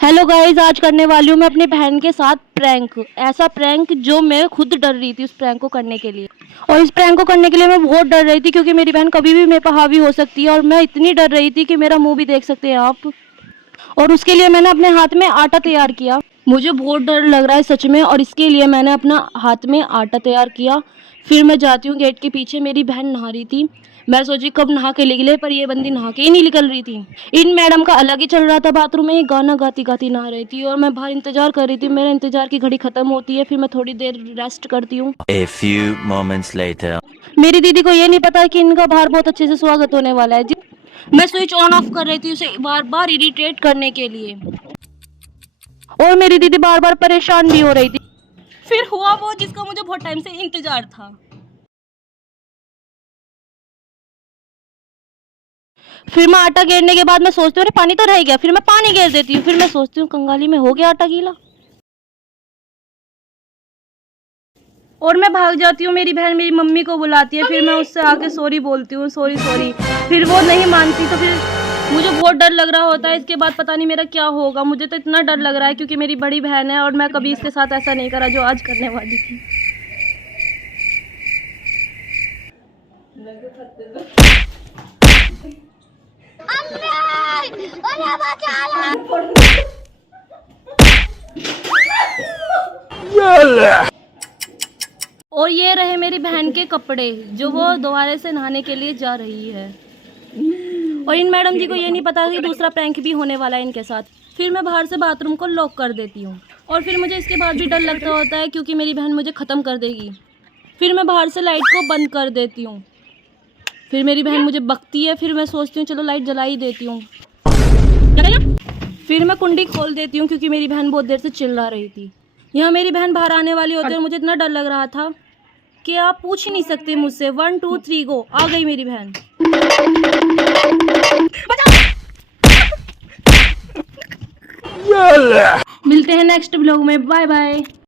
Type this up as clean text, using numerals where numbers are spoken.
Hello guys, आज करने वाली हूँ मैं अपनी बहन के साथ प्रैंक। ऐसा प्रैंक जो मैं खुद डर रही थी उस प्रैंक को करने के लिए। और इस प्रैंक को करने के लिए मैं बहुत डर रही थी क्योंकि मेरी बहन कभी भी मेरे पर हावी हो सकती है और मैं इतनी डर रही थी कि मेरा मुंह भी देख सकते हैं आप। और उसके लिए मैंने अपने हाथ में आटा तैयार किया। मुझे बहुत डर लग रहा है सच में, और इसके लिए मैंने अपना हाथ में आटा तैयार किया। फिर मैं जाती हूँ गेट के पीछे, मेरी बहन नहा रही थी। मैं सोची कब नहा के निकले, पर ये बंदी नहा के ही नहीं निकल रही थी। इन मैडम का अलग ही चल रहा था बाथरूम में, गाना गाती गाती नहा रही थी और मैं बाहर इंतजार कर रही थी। मेरा इंतजार की घड़ी खत्म होती है, फिर मैं थोड़ी देर रेस्ट करती हूँ। A few moments later. मेरी दीदी को ये नहीं पता कि इनका बाहर बहुत अच्छे से स्वागत होने वाला है। मैं स्विच ऑन ऑफ कर रही थी उसे बार बार इरिटेट करने के लिए, और मेरी दीदी बार बार परेशान भी हो रही थी। फिर हुआ वो जिसका मुझे बहुत टाइम से इंतजार था। फिर मैं आटा गेरने के बाद मैं सोचती हूँ अरे पानी तो रह गया, फिर मैं पानी गेर देती हूँ। फिर मैं सोचती हूँ कंगाली में हो गया आटा गीला, और मैं भाग जाती हूँ। मेरी बहन मेरी मम्मी को बुलाती है, फिर मैं उससे आके सॉरी बोलती हूँ, सॉरी सॉरी। फिर वो नहीं मानती, तो फिर मुझे बहुत डर लग रहा होता है। इसके बाद पता नहीं मेरा क्या होगा। मुझे तो इतना डर लग रहा है क्योंकि मेरी बड़ी बहन है और मैं कभी इसके साथ ऐसा नहीं करा जो आज करने वाली थी। और ये रहे मेरी बहन के कपड़े जो वो दोबारा से नहाने के लिए जा रही है। और इन मैडम जी को ये नहीं पता कि दूसरा प्रैंक भी होने वाला है इनके साथ। फिर मैं बाहर से बाथरूम को लॉक कर देती हूँ, और फिर मुझे इसके बाद भी डर लगता होता है क्योंकि मेरी बहन मुझे ख़त्म कर देगी। फिर मैं बाहर से लाइट को बंद कर देती हूँ। फिर मेरी बहन मुझे बकती है, फिर मैं सोचती हूँ चलो लाइट जला ही देती हूँ। फिर मैं कुंडी खोल देती हूँ क्योंकि मेरी बहन बहुत देर से चिल्ला रही थी। यहाँ मेरी बहन बाहर आने वाली होती है और मुझे इतना डर लग रहा था कि आप पूछ ही नहीं सकते मुझसे। 1 2 3 गो, आ गई मेरी बहन। मिलते हैं नेक्स्ट ब्लॉग में, बाय बाय।